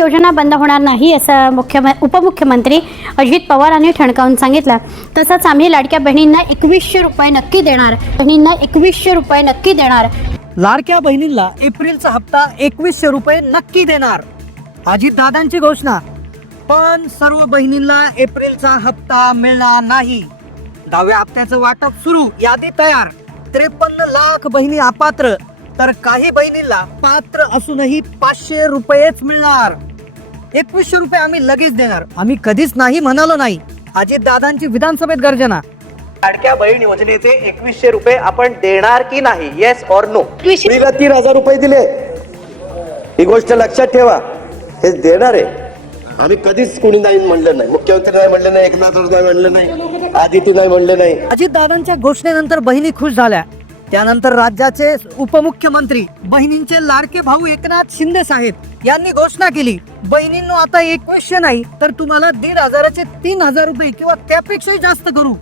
योजना बंद होणार नाही असं मुख्यम उपमुख्यमंत्री अजित पवार यांनी ठणकावून सांगितलं तसंच आम्ही लाडक्या बहिणींना एकवीसशे रुपये नक्की देणार बहिणींना एकवीसशे रुपये नक्की देणार लाडक्या बहिणींना एप्रिलचा हप्ता एकवीसशे रुपये नक्की देणार अजित दादांची घोषणा पण सर्व बहिणींना एप्रिलचा हप्ता मिळणार नाही दहाव्या हप्त्याचं वाटप सुरू यादी तयार त्रेपन्न लाख बहिणी अपात्र तर काही बहिणीला पात्र असूनही पाचशे रुपयेच मिळणार एकवीसशे रुपये आम्ही लगेच देणार आम्ही कधीच नाही म्हणालो नाही अजित दादांची विधानसभेत गर्जना लाडक्या बहीण योजनेचे एकवीसशे रुपये आपण देणार की नाही येस और नो तुला तीन हजार रुपये दिले ही गोष्ट लक्षात ठेवा हे देणार आहे आम्ही कधीच कुणी नाही म्हणलं नाही मुख्यमंत्री नाही म्हणलं नाही एकनाथ नाही म्हणलं नाही आदिती नाही म्हणलं नाही अजित दादांच्या घोषणेनंतर बहिणी खुश झाल्या त्यानंतर राज्याचे उपमुख्यमंत्री बहिणींचे लाडके भाऊ एकनाथ शिंदे साहेब यांनी घोषणा केली बहिणींनो आता एक क्वेश्चन आहे तर तुम्हाला दीड हजाराचे तीन हजार रुपये किंवा त्यापेक्षाही जास्त करू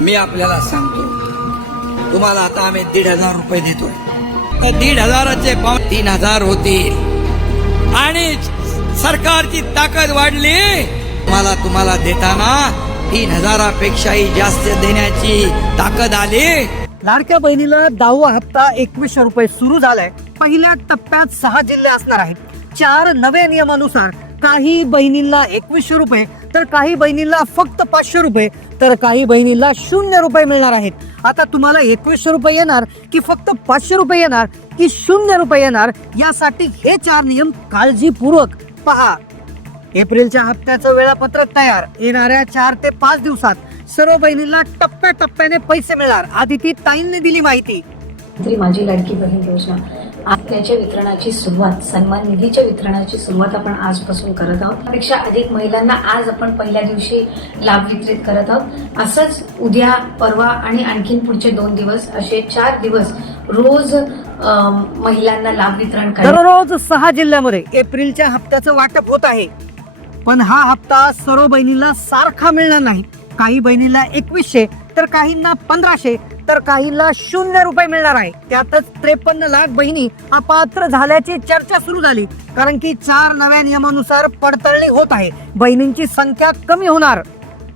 मी आपल्याला सांगतो तुम्हाला आता आम्ही दीड हजार रुपये देतो तर दीड हजाराचे तीन हजार होतील आणि सरकारची ताकद वाढली मला तुम्हाला देताना तीन हजारापेक्षाही जास्त देण्याची ताकद आली लाडक्या बहिणीला दहावा हप्ता एकवीसशे रुपये सुरू झालाय पहिल्या टप्प्यात सहा जिल्हे असणार आहेत चार नव्या नियमानुसार काही बहिणींना एकवीसशे रुपये तर काही बहिणींना फक्त पाचशे रुपये तर काही बहिणींना शून्य रुपये मिळणार आहेत आता तुम्हाला एकवीसशे रुपये येणार की फक्त पाचशे रुपये येणार की शून्य रुपये येणार यासाठी हे चार नियम काळजीपूर्वक पहा एप्रिलच्या हप्त्याचं वेळापत्रक तयार येणाऱ्या चार ते पाच दिवसात सर्व बहिणींना टप्प्या टप्प्याने पैसे मिळणार आदिती ताईंनी दिली माहिती माझी लाडकी बहीण योजना आपल्याच्या वितरणाची सुरुवात सन्मान निधीच्या वितरणाची सुरुवात आपण आजपासून करत आहोत त्यापेक्षा अधिक महिलांना आज आपण पहिल्या दिवशी लाभ वितरित करत आहोत असंच उद्या परवा आणि आणखीन पुढचे दोन दिवस असे चार दिवस रोज महिलांना लाभ वितरण दररोज सहा जिल्ह्यामध्ये एप्रिलच्या हप्त्याचं वाटप होत आहे पण हा हप्ता सर्व बहिणीला सारखा मिळणार नाही काही बहिणीला एकवीसशे तर काहींना पंधराशे तर काहीला शून्य रुपये मिळणार आहे त्यातच त्रेपन्न लाख बहिणी अपात्र झाल्याची चर्चा सुरू झाली कारण की चार नव्या नियमानुसार पडताळणी होत आहे बहिणींची संख्या कमी होणार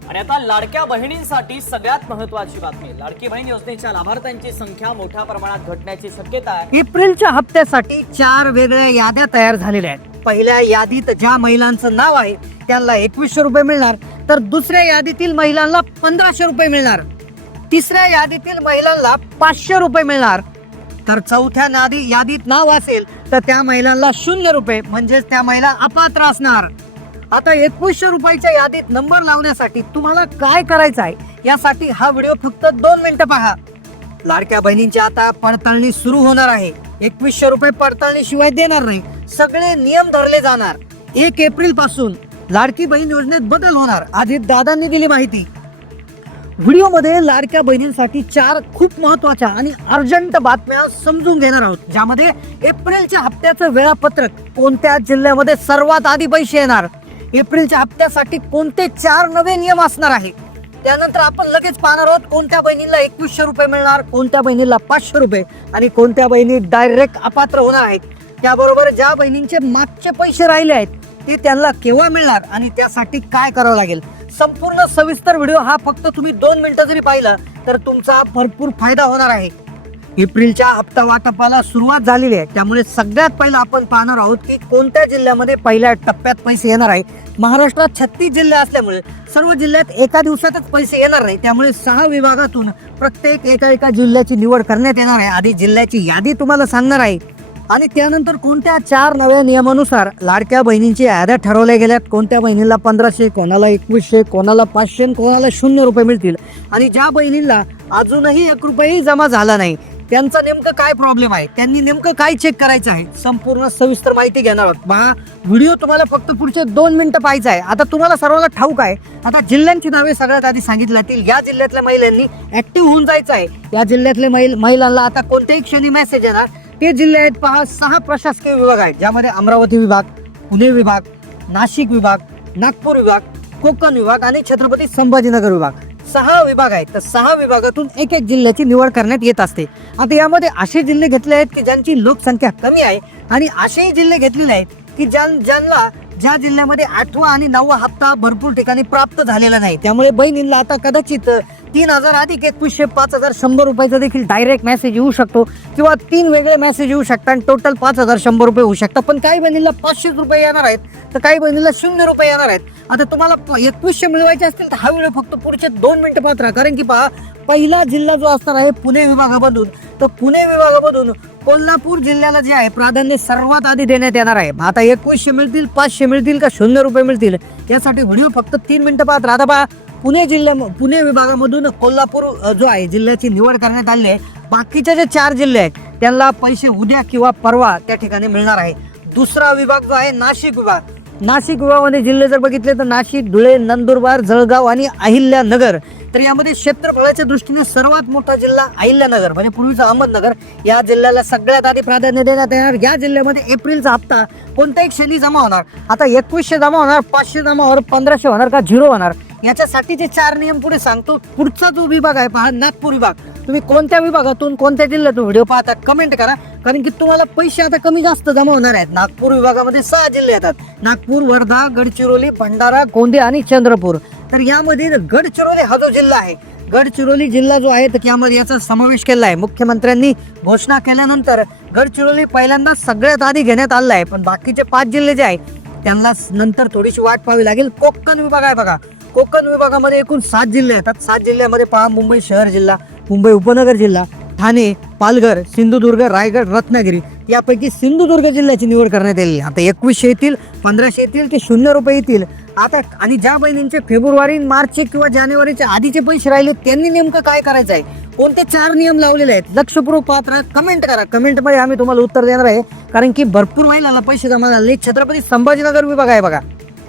आणि आता लाडक्या बहिणींसाठी सगळ्यात महत्वाची बातमी लाडकी बहीण योजनेच्या लाभार्थ्यांची संख्या मोठ्या प्रमाणात घटण्याची शक्यता आहे एप्रिलच्या हप्त्यासाठी चार वेगळ्या याद्या तयार झालेल्या आहेत पहिल्या यादीत ज्या महिलांचं नाव आहे त्यांना एकवीसशे रुपये मिळणार तर दुसऱ्या यादीतील महिलांना पंधराशे रुपये मिळणार तिसऱ्या यादीतील महिलांना पाचशे रुपये मिळणार तर चौथ्या नादी यादीत नाव असेल तर त्या महिलांना शून्य रुपये म्हणजेच त्या महिला अपात्र असणार आता एकवीसशे रुपयाच्या यादीत नंबर लावण्यासाठी तुम्हाला काय करायचं आहे यासाठी हा व्हिडिओ फक्त दोन मिनिटं पहा लाडक्या बहिणींची आता पडताळणी सुरू होणार आहे एकवीसशे रुपये पडताळणी शिवाय देणार नाही सगळे नियम धरले जाणार एक एप्रिल पासून लाडकी बहीण योजनेत बदल होणार आधी दादांनी दिली माहिती व्हिडिओमध्ये लाडक्या बहिणींसाठी चार खूप महत्वाच्या आणि अर्जंट बातम्या समजून घेणार आहोत ज्यामध्ये एप्रिलच्या हप्त्याचं वेळापत्रक कोणत्या जिल्ह्यामध्ये सर्वात आधी पैसे येणार एप्रिलच्या हप्त्यासाठी कोणते चार नवे नियम असणार आहे त्यानंतर आपण लगेच पाहणार आहोत कोणत्या बहिणीला एकवीसशे रुपये मिळणार कोणत्या बहिणीला पाचशे रुपये आणि कोणत्या बहिणी डायरेक्ट अपात्र होणार आहेत त्याबरोबर ज्या बहिणींचे मागचे पैसे राहिले आहेत ते त्यांना केव्हा मिळणार आणि त्यासाठी काय करावं लागेल संपूर्ण सविस्तर व्हिडिओ हा फक्त तुम्ही दोन मिनिटं जरी पाहिला तर तुमचा भरपूर फायदा होणार आहे एप्रिलच्या हप्ता वाटपाला सुरुवात झालेली आहे त्यामुळे सगळ्यात पहिलं आपण पाहणार आहोत की कोणत्या जिल्ह्यामध्ये पहिल्या टप्प्यात पैसे येणार आहे महाराष्ट्रात छत्तीस जिल्हे असल्यामुळे सर्व जिल्ह्यात एका दिवसातच पैसे येणार नाही त्यामुळे सहा विभागातून प्रत्येक एका एका जिल्ह्याची निवड करण्यात येणार आहे आधी जिल्ह्याची यादी तुम्हाला सांगणार आहे आणि त्यानंतर कोणत्या चार नव्या नियमानुसार लाडक्या बहिणींची याद्या ठरवल्या गेल्यात कोणत्या बहिणीला पंधराशे कोणाला एकवीसशे कोणाला पाचशे कोणाला शून्य रुपये मिळतील आणि ज्या बहिणींना अजूनही एक रुपयाही जमा झाला नाही त्यांचा नेमकं काय प्रॉब्लेम आहे त्यांनी नेमकं काय चेक करायचं आहे संपूर्ण सविस्तर माहिती घेणार आहोत महा व्हिडिओ तुम्हाला फक्त पुढचे दोन मिनिटं पाहायचं आहे आता तुम्हाला सर्वांना ठाऊक आहे आता जिल्ह्यांची नावे सगळ्यात आधी सांगितली जातील या जिल्ह्यातल्या महिलांनी ऍक्टिव्ह होऊन जायचं आहे या जिल्ह्यातल्या महिलांना आता कोणत्याही क्षणी मेसेज येणार हे जिल्हे आहेत पहा सहा प्रशासकीय विभाग आहेत ज्यामध्ये अमरावती विभाग पुणे विभाग नाशिक विभाग नागपूर विभाग कोकण विभाग आणि छत्रपती संभाजीनगर विभाग सहा विभाग आहेत तर सहा विभागातून एक एक जिल्ह्याची निवड करण्यात येत असते आता यामध्ये असे जिल्हे घेतले आहेत की ज्यांची लोकसंख्या कमी आहे आणि असेही जिल्हे घेतलेले आहेत की ज्यां ज्यांना ज्या जिल्ह्यामध्ये आठवा आणि नववा हप्ता भरपूर ठिकाणी प्राप्त झालेला नाही त्यामुळे बहिणींना आता कदाचित तीन हजार अधिक एकवीसशे पाच हजार शंभर रुपयाचा देखील डायरेक्ट मेसेज येऊ शकतो किंवा तीन वेगळे मेसेज येऊ शकतात आणि टोटल पाच हजार शंभर रुपये होऊ शकतात पण काही बहिणीला पाचशे रुपये येणार आहेत तर काही बहिणीला शून्य रुपये येणार आहेत आता तुम्हाला एकवीसशे मिळवायचे असतील तर हा वेळ फक्त पुढचे दोन मिनिटं पात्र कारण की पहा पहिला जिल्हा जो असणार आहे पुणे विभागामधून तर पुणे विभागामधून कोल्हापूर जिल्ह्याला जे आहे प्राधान्य सर्वात आधी देण्यात येणार आहे आता एकवीसशे मिळतील पाचशे मिळतील का शून्य रुपये मिळतील यासाठी व्हिडिओ फक्त तीन मिनिटं पाहत राहता पहा पुणे जिल्ह्या पुणे विभागामधून कोल्हापूर जो आहे जिल्ह्याची निवड करण्यात आली आहे बाकीचे जे चार जिल्हे आहेत त्यांना पैसे उद्या किंवा परवा त्या ठिकाणी मिळणार आहे दुसरा विभाग जो आहे नाशिक विभाग नाशिक विभागामध्ये जिल्हे जर बघितले तर नाशिक धुळे नंदुरबार जळगाव आणि अहिल्यानगर तर यामध्ये क्षेत्रफळाच्या दृष्टीने सर्वात मोठा जिल्हा अहिल्यानगर म्हणजे पूर्वीचा अहमदनगर या जिल्ह्याला सगळ्यात आधी प्राधान्य देण्यात येणार या जिल्ह्यामध्ये एप्रिलचा हप्ता कोणत्याही क्षणी जमा होणार आता एकवीसशे जमा होणार पाचशे जमा होणार पंधराशे होणार का झिरो होणार याच्यासाठीचे चार नियम पुढे सांगतो पुढचा जो विभाग आहे पहा नागपूर विभाग तुम्ही कोणत्या विभागातून कोणत्या जिल्ह्यातून व्हिडिओ पाहतात कमेंट करा कारण की तुम्हाला पैसे आता कमी जास्त जमा होणार आहेत नागपूर विभागामध्ये सहा जिल्हे येतात नागपूर वर्धा गडचिरोली भंडारा गोंदिया आणि चंद्रपूर तर यामध्ये गडचिरोली हा जो जिल्हा आहे गडचिरोली जिल्हा जो आहे तर त्यामध्ये याचा समावेश केला आहे मुख्यमंत्र्यांनी घोषणा केल्यानंतर गडचिरोली पहिल्यांदा सगळ्यात आधी घेण्यात आलेला आहे पण बाकीचे पाच जिल्हे जे आहेत त्यांना नंतर थोडीशी वाट पाहावी लागेल कोकण विभाग आहे बघा कोकण विभागामध्ये एकूण सात जिल्हे आहेत सात जिल्ह्यामध्ये पहा मुंबई शहर जिल्हा मुंबई उपनगर जिल्हा ठाणे पालघर सिंधुदुर्ग रायगड रत्नागिरी यापैकी सिंधुदुर्ग जिल्ह्याची निवड करण्यात आली आता एकवीसशे येतील पंधराशे येतील ते शून्य रुपये येतील आता आणि ज्या बहिणींचे फेब्रुवारी मार्चचे किंवा जानेवारीच्या आधीचे पैसे राहिले त्यांनी नेमकं काय करायचं आहे कोणते चार नियम लावलेले आहेत लक्षपूर्वक पात्र कमेंट करा कमेंटमध्ये आम्ही तुम्हाला उत्तर देणार आहे कारण की भरपूर महिला पैसे जमा झाले छत्रपती संभाजीनगर विभाग आहे बघा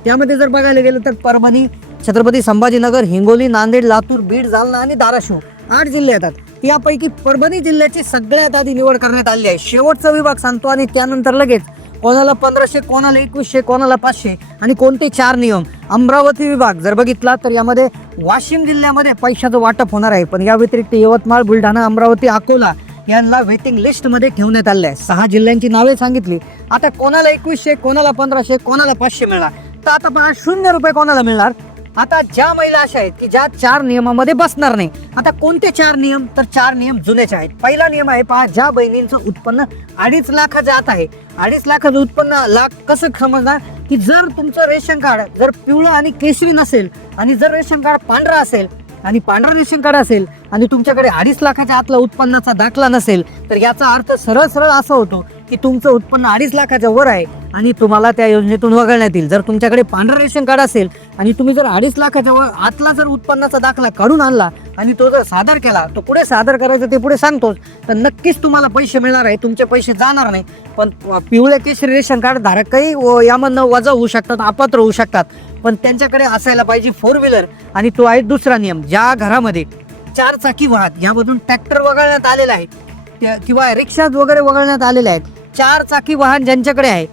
त्यामध्ये जर बघायला गेलं तर परभणी छत्रपती संभाजीनगर हिंगोली नांदेड लातूर बीड जालना आणि धाराशिव आठ जिल्हे येतात यापैकी परभणी जिल्ह्याची सगळ्यात आधी निवड करण्यात आली आहे शेवटचा विभाग सांगतो आणि त्यानंतर लगेच कोणाला पंधराशे कोणाला एकवीसशे कोणाला पाचशे आणि कोणते चार नियम अमरावती विभाग जर बघितला तर यामध्ये वाशिम जिल्ह्यामध्ये पैशाचं वाटप होणार आहे पण या व्यतिरिक्त यवतमाळ बुलढाणा अमरावती अकोला यांना वेटिंग लिस्टमध्ये ठेवण्यात आले आहे सहा जिल्ह्यांची नावे सांगितली आता कोणाला एकवीसशे कोणाला पंधराशे कोणाला पाचशे मिळणार तर आता शून्य रुपये कोणाला मिळणार आता ज्या महिला अशा आहेत की ज्या चार नियमामध्ये बसणार नाही आता कोणते चार नियम तर चार नियम जुनेचे आहेत पहिला नियम आहे पहा ज्या बहिणींचं उत्पन्न अडीच लाख जात आहे अडीच लाखाचं उत्पन्न लाख कसं समजणार की जर तुमचं रेशन कार्ड जर पिवळं आणि केशरी नसेल आणि जर रेशन कार्ड पांढरा असेल आणि पांढरा रेशन कार्ड असेल आणि तुमच्याकडे अडीच लाखाच्या आतला उत्पन्नाचा दाखला नसेल तर याचा अर्थ सरळ सरळ असा होतो की तुमचं उत्पन्न अडीच लाखाच्या वर आहे आणि तुम्हाला त्या योजनेतून वगळण्यात येईल जर तुमच्याकडे पांढरं रेशन कार्ड असेल आणि तुम्ही जर अडीच लाखाच्या वर आतला जर उत्पन्नाचा दाखला काढून आणला आणि तो जर सादर केला तो पुढे सादर करायचा ते पुढे सांगतोच तर नक्कीच तुम्हाला पैसे मिळणार आहे तुमचे पैसे जाणार नाही पण पिवळे केशरी रेशन कार्ड धारकही यामधनं वजा होऊ शकतात अपात्र होऊ शकतात पण त्यांच्याकडे असायला पाहिजे फोर व्हीलर आणि तो आहे दुसरा नियम ज्या घरामध्ये चार चाकी वाहत यामधून ट्रॅक्टर वगळण्यात आलेला आहे किंवा रिक्षाज वगैरे वगळण्यात आलेल्या आहेत चार चाकी वाहन ज्यांच्याकडे आहे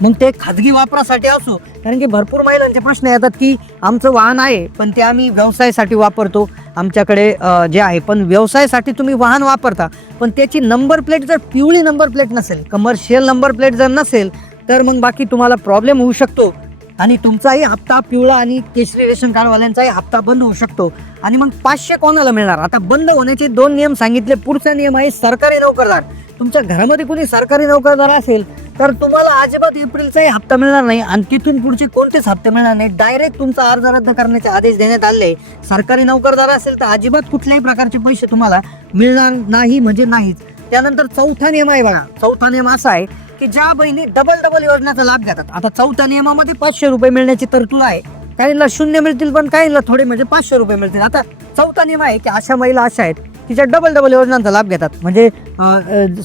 मग ते खाजगी वापरासाठी असो कारण की भरपूर महिलांचे प्रश्न येतात की आमचं वाहन आहे पण ते आम्ही व्यवसायासाठी वापरतो आमच्याकडे जे आहे पण व्यवसायासाठी तुम्ही वाहन वापरता पण त्याची नंबर प्लेट जर पिवळी नंबर प्लेट नसेल कमर्शियल नंबर प्लेट जर नसेल तर मग बाकी तुम्हाला प्रॉब्लेम होऊ शकतो आणि तुमचाही हप्ता पिवळा आणि केशरी रेशन कार्डवाल्यांचाही हप्ता बंद होऊ शकतो आणि मग पाचशे कोणाला मिळणार आता बंद होण्याचे दोन नियम सांगितले पुढचा नियम आहे सरकारी नोकरदार तुमच्या घरामध्ये कोणी सरकारी नोकरदार असेल तर तुम्हाला अजिबात एप्रिलचाही हप्ता मिळणार नाही आणि तिथून पुढचे कोणतेच हप्ते मिळणार नाही डायरेक्ट तुमचा अर्ज रद्द करण्याचे आदेश देण्यात आले सरकारी नोकरदार असेल तर अजिबात कुठल्याही प्रकारचे पैसे तुम्हाला मिळणार नाही म्हणजे नाहीच त्यानंतर चौथा नियम आहे बघा चौथा नियम असा आहे की ज्या बहिणी डबल डबल योजनेचा लाभ घेतात आता चौथ्या नियमामध्ये पाचशे रुपये मिळण्याची तरतूद आहे काहींना शून्य मिळतील पण काहींना थोडे म्हणजे पाचशे रुपये मिळतील आता चौथा नियम आहे की अशा महिला अशा आहेत तिच्या डबल डबल योजनांचा लाभ घेतात म्हणजे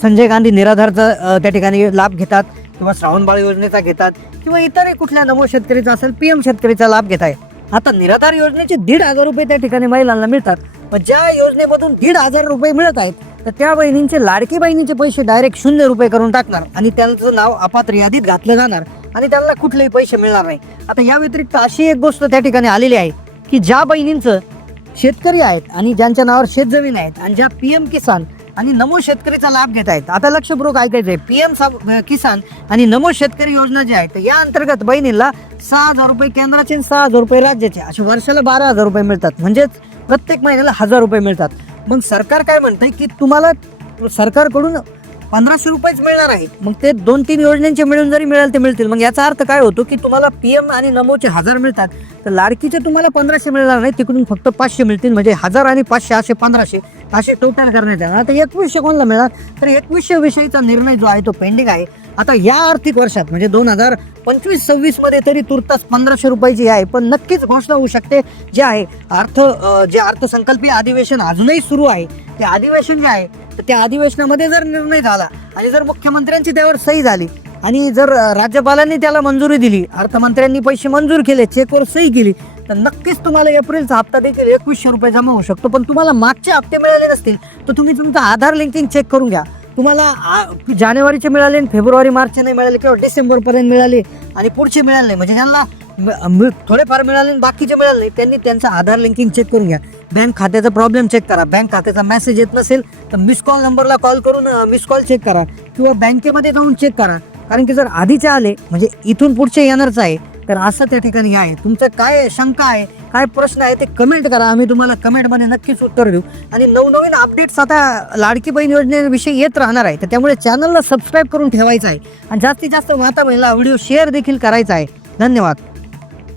संजय गांधी निराधारचा त्या ठिकाणी लाभ घेतात किंवा श्रावणबाळ योजनेचा घेतात किंवा इतरही कुठल्या नमो शेतकरीचा असेल पी शेतकरीचा लाभ घेत आहे आता निराधार योजनेचे दीड हजार रुपये त्या ठिकाणी महिलांना मिळतात पण ज्या योजनेमधून दीड हजार रुपये मिळत आहेत तर त्या बहिणींचे लाडकी बहिणीचे पैसे डायरेक्ट शून्य रुपये करून टाकणार आणि त्यांचं नाव अपात्र यादीत घातलं जाणार आणि त्यांना कुठलेही पैसे मिळणार नाही आता या व्यतिरिक्त अशी एक गोष्ट त्या ठिकाणी आलेली आहे की ज्या बहिणींचं शेतकरी आहेत आणि ज्यांच्या नावावर शेतजमीन आहेत आणि ज्या पी एम किसान आणि नमो शेतकरीचा लाभ घेत आहेत आता लक्षपूर्वक ऐकायचं आहे पी एम किसान आणि नमो शेतकरी योजना जी आहे या अंतर्गत बहिणीला सहा हजार रुपये केंद्राचे सहा हजार रुपये राज्याचे असे वर्षाला बारा हजार रुपये मिळतात म्हणजेच प्रत्येक महिन्याला हजार रुपये मिळतात मग सरकार काय म्हणतंय की तुम्हाला सरकारकडून पंधराशे रुपयेच मिळणार आहेत मग ते दोन तीन योजनांचे मिळून जरी मिळाल ते मिळतील मग याचा अर्थ काय होतो की तुम्हाला पी एम आणि नमोचे हजार मिळतात तर लाडकीचे तुम्हाला पंधराशे मिळणार नाही तिकडून फक्त पाचशे मिळतील म्हणजे हजार आणि पाचशे असे पंधराशे असे टोटल करण्यात येणार आता एकवीसशे कोणाला मिळणार तर एकवीसशे विषयीचा निर्णय जो आहे तो पेंडिंग आहे आता या आर्थिक वर्षात म्हणजे दोन हजार पंचवीस मध्ये तरी तुर्तास पंधराशे रुपयाची आहे पण नक्कीच घोषणा होऊ शकते जे आहे अर्थ जे अर्थसंकल्पीय अधिवेशन अजूनही सुरू आहे ते अधिवेशन जे आहे तर त्या अधिवेशनामध्ये जर निर्णय झाला आणि जर मुख्यमंत्र्यांची त्यावर सही झाली आणि जर राज्यपालांनी त्याला मंजुरी दिली अर्थमंत्र्यांनी पैसे मंजूर केले चेकवर सही केली तर नक्कीच तुम्हाला एप्रिलचा हप्ता देखील एकवीसशे रुपये जमा होऊ शकतो पण तुम्हाला मागचे हप्ते मिळाले नसतील तर तुम्ही तुमचं आधार लिंकिंग चेक करून घ्या तुम्हाला जानेवारीचे मिळाले फेब्रुवारी मार्चचे नाही मिळाले किंवा डिसेंबरपर्यंत मिळाले आणि पुढचे मिळाले नाही म्हणजे यांना थोडेफार मिळाले बाकीचे मिळाले नाही त्यांनी त्यांचं आधार लिंकिंग चेक करून घ्या बँक खात्याचा प्रॉब्लेम चेक करा बँक खात्याचा मेसेज येत नसेल तर मिस कॉल नंबरला कॉल करून मिस कॉल चेक करा किंवा बँकेमध्ये जाऊन चेक करा कारण की जर आधीचे आले म्हणजे इथून पुढचे येणारच आहे तर असं त्या ठिकाणी आहे तुमचं काय शंका आहे काय प्रश्न आहे ते कमेंट करा आम्ही तुम्हाला कमेंटमध्ये नक्कीच उत्तर देऊ आणि नवनवीन अपडेट्स आता लाडकी बहीण योजनेविषयी येत राहणार आहे तर त्यामुळे चॅनलला सबस्क्राईब करून ठेवायचं आहे आणि जास्तीत जास्त माता बहिणीला व्हिडिओ शेअर देखील करायचा आहे धन्यवाद